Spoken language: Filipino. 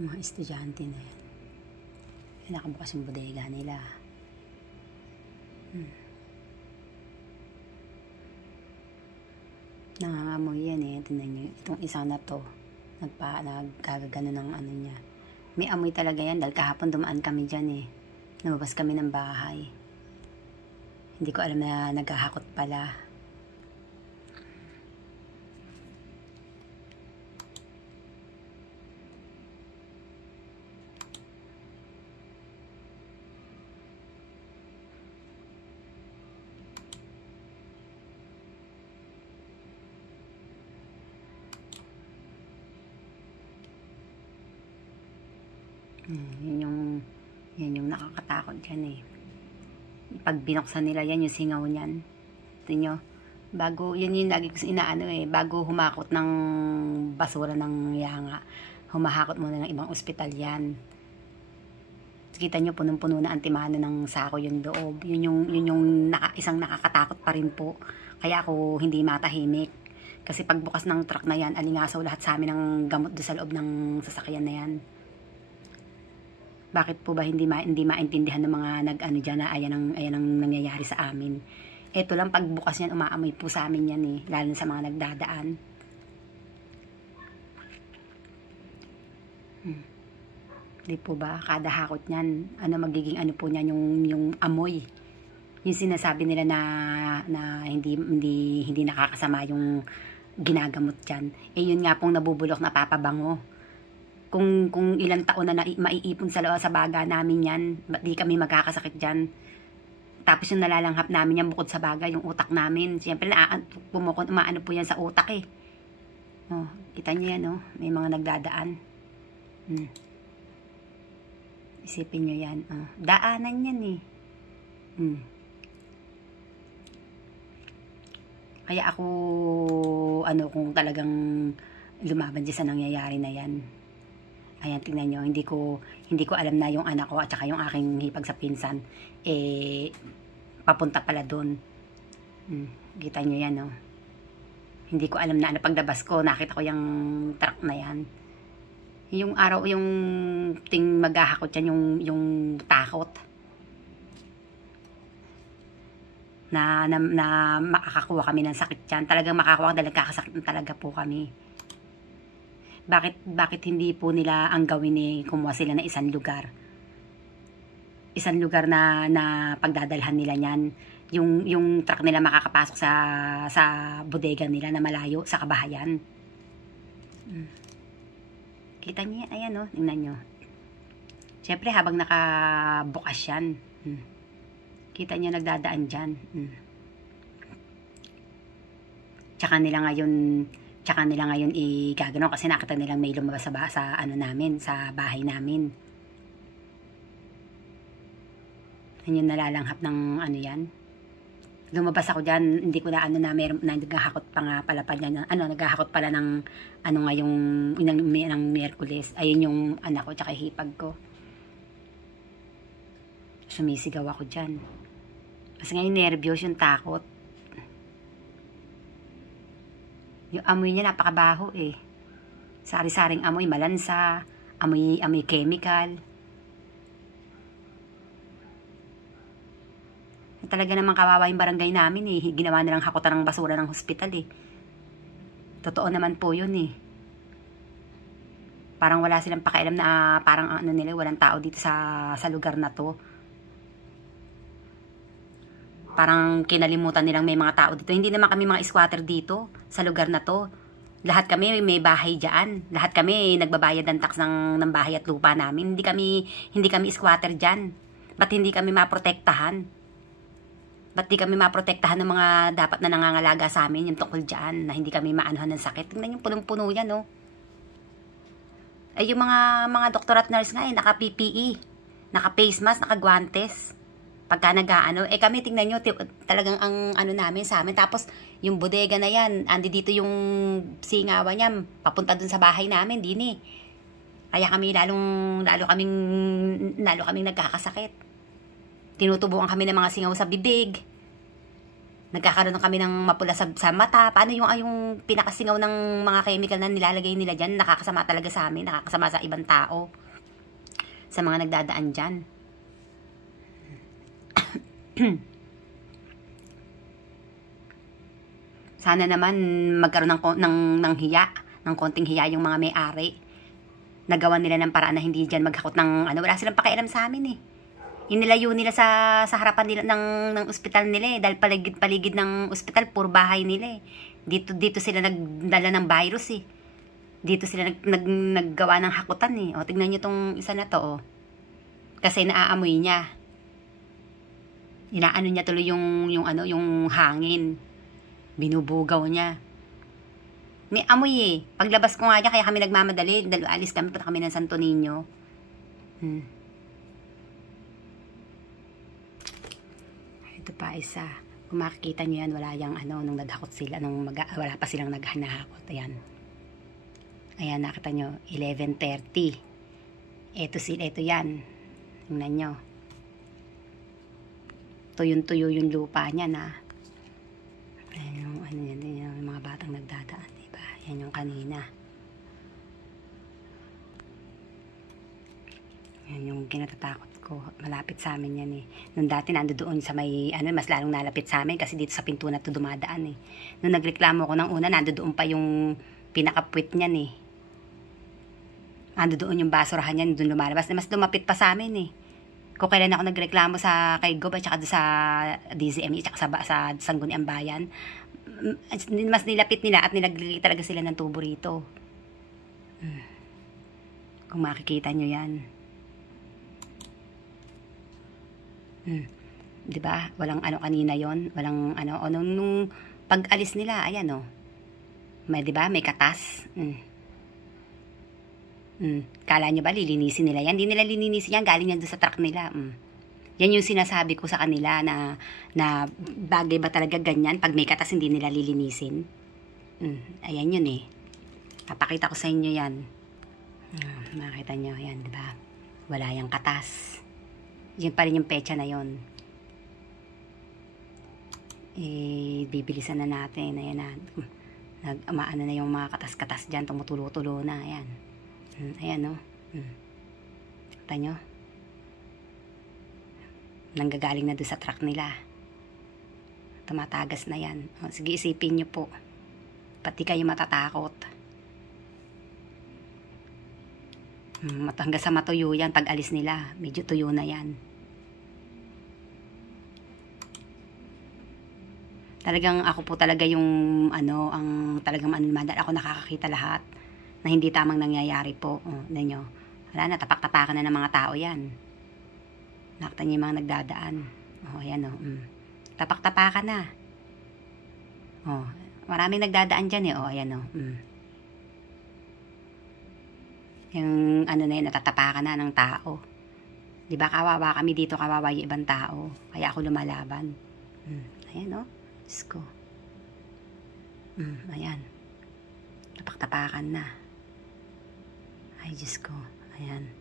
Yung mga estudyante na yan. Nakabukas yung bodega nila. Nangangamoy yan eh. Tingnan nyo. Itong isa na to. Nagkagano ng ano niya. May amoy talaga yan. Dahil kahapon dumaan kami dyan eh. Lumabas kami ng bahay. Hindi ko alam na naghahakot pala. Yan yung nakakatakot dyan eh. Pag binuksan nila yan, yung singaw niyan. Ito nyo. Bago, yan yung lagi ko inaano eh. Bago humakot ng basura ng yanga, humahakot muna ng ibang ospital yan. Kita nyo, punong-puno na antimano ng sako yung loob. Yun yung isang nakakatakot pa rin po. Kaya ako hindi matahimik. Kasi pagbukas ng truck na yan, alingasaw lahat sa amin ng gamot doon sa loob ng sasakyan na yan. Bakit po ba hindi maintindihan ng mga nag-ano dyan na ayan ang nangyayari sa amin? Ito lang pagbukas niyan, umaamoy po sa amin yan eh. Lalo sa mga nagdadaan. Di po ba? Kada hakot niyan, magiging ano po niyan yung amoy. Yung sinasabi nila na hindi nakakasama yung ginagamot dyan. Eh yun nga pong nabubulok na papabango. Kung ilang taon na maiipon sa baga namin yan, ba't di kami magkakasakit dyan? Tapos yung nalalanghap namin yan bukod sa baga, yung utak namin. Siyempre, umaano po yan sa utak eh. Oh, kita niyo yan, oh. May mga nagdadaan. Isipin nyo yan. Oh. Daanan yan eh. Kaya ako, kung talagang lumaban dyan sa nangyayari na yan. Ayan, tingnan nyo, hindi ko alam na yung anak ko at saka yung aking hipag sa pinsan, papunta pala doon. Kita nyo yan, oh. Hindi ko alam na paglabas ko, nakita ko yung truck na yan. Yung araw, yung maghahakot yan, yung takot. Na makakakuha kami ng sakit yan. Talagang makakuha dahil kakasakit na talaga po kami. Bakit hindi po nila ang gawin ni kumuha sila ng isang lugar? Isang lugar na pagdadalhan nila niyan. Yung truck nila makakapasok sa bodega nila na malayo sa kabahayan. Kita niyo yan? Ayan, oh. Tingnan nyo. Siyempre, habang nakabukas yan. Kita niyo nagdadaan dyan. Tsaka nila ngayon igagano kasi nakita nilang may lumabas sa namin, sa bahay namin. Yan yung nalalanghap ng yan. Lumabas ako dyan, hindi ko na naghahakot pa nga pala naghahakot pala ng ng Miyerkules. Ayun yung anak ko tsaka hipag ko. Sumisigaw ako dyan. Kasi ngayon nervyos, yung takot. Yung amoy niya napakabaho eh. Sari-saring amoy, malansa, amoy chemical. Talaga namang kawawa yung barangay namin eh. Ginawa nilang hakutan ng basura ng hospital eh. Totoo naman po yun eh. Parang wala silang pakialam na parang nila, walang tao dito sa lugar na to. Parang kinalimutan nilang may mga tao dito. Hindi naman kami mga squatter dito sa lugar na to. Lahat kami may bahay dyan. Lahat kami nagbabayad ng tax ng bahay at lupa namin. Hindi kami squatter dyan. Ba't hindi kami maprotektahan? Ba't di kami maprotektahan ng mga dapat na nangangalaga sa amin, yung tungkol dyan, na hindi kami maanuhan ng sakit? Tingnan yung punong-puno yan, no? Ay, yung mga doktor at nurse nga, naka-PPE, naka-face mask, naka-guantes. Pagka kami, tingnan nyo, talagang ang namin sa amin. Tapos, yung bodega na yan, andi dito yung singawan niya, papunta dun sa bahay namin, din eh. Kaya kami, lalo kaming nagkakasakit. Tinutubuan kami ng mga singaw sa bibig. Nagkakaroon kami ng mapula sa mata. Paano yung pinakasingaw ng mga chemical na nilalagay nila dyan? Nakakasama talaga sa amin. Nakakasama sa ibang tao. Sa mga nagdadaan dyan. Sana naman magkaroon ng hiya. Ng konting hiya yung mga may-ari. Nagawa nila ng paraan na hindi dyan maghakot ng wala silang pakialam sa amin eh. Inilayo nila sa harapan nila ng ospital nila eh. Dahil paligid ng ospital, puro bahay nila eh. Dito sila nagdala ng virus eh. Dito sila naggawa ng hakutan eh. O, tignan nyo tong isa na to, oh. Kasi naaamoy niya. Inaano niya tuloy yung hangin. Binubugaw niya. May amoy eh. Paglabas ko nga niya, kaya kami nagmamadali. Alis kami, punta kami ng Santo Niño. Ito pa isa. Kung makikita nyo yan, wala yung nung naghakot sila, wala pa silang naghanahakot. Ayan. Ayan, nakita nyo, 11:30. Ito yan. Tingnan nyo. Tuyong-tuyo yung lupa niya na. Ayan yung mga batang nagdadaan, diba? Ayan yung kanina. Ayan yung kinatatakot ko. Malapit sa amin yan eh. Nung dati nando doon sa may, mas lalong nalapit sa amin kasi dito sa pinto na to dumadaan eh. Nung nagreklamo ko ng una, nando doon pa yung pinakapuwit niyan eh. Nando doon yung basurahan niyan, doon lumalabas. Mas lumapit pa sa amin eh. Kung kailan ako nagreklamo sa kay Gob at saka sa DZME at saka sa Sangguniang Bayan, mas nilapit nila at nilagay talaga sila ng tubo rito. Kung makikita nyo yan. Diba? Walang kanina yon, walang nung pag-alis nila, ayan may diba, may katas. Kala nyo ba lilinisin nila yan? Hindi nila lilinisin yan, galing yan doon sa truck nila. Yan yung sinasabi ko sa kanila na bagay ba talaga ganyan pag may katas hindi nila lilinisin. Ayan yun eh. Papakita ko sa inyo yan. Makita nyo, ayan diba? Wala yung katas. Yun pa rin yung pecha na yun. Bibilisan na natin. Ayan na. Umaano na yung mga katas-katas dyan. Tumutulo-tulo na. Ayan. Ayan Kita nyo? Nanggagaling na doon sa truck nila. Tumatagas na yan. Sige, isipin nyo po. Pati kayo matatakot. Hanggang sa matuyo yan. Pag alis nila, medyo tuyo na yan. Talagang ako po talaga yung ang talagang ako nakakakita lahat na hindi tamang nangyayari po. Nyo. Wala na, tapak-tapakan na ng mga tao yan. Nakita niyo yung mga nagdadaan. Ayan tapak-tapakan na. Maraming nagdadaan dyan eh. Ayan yung na yun, natatapakan na ng tao. Diba kawawa kami dito, kawawa yung ibang tao. Kaya ako lumalaban. Ayan Diyos ko. Ayan. Tapak-tapakan na. Ay Diyos ko. Ayan.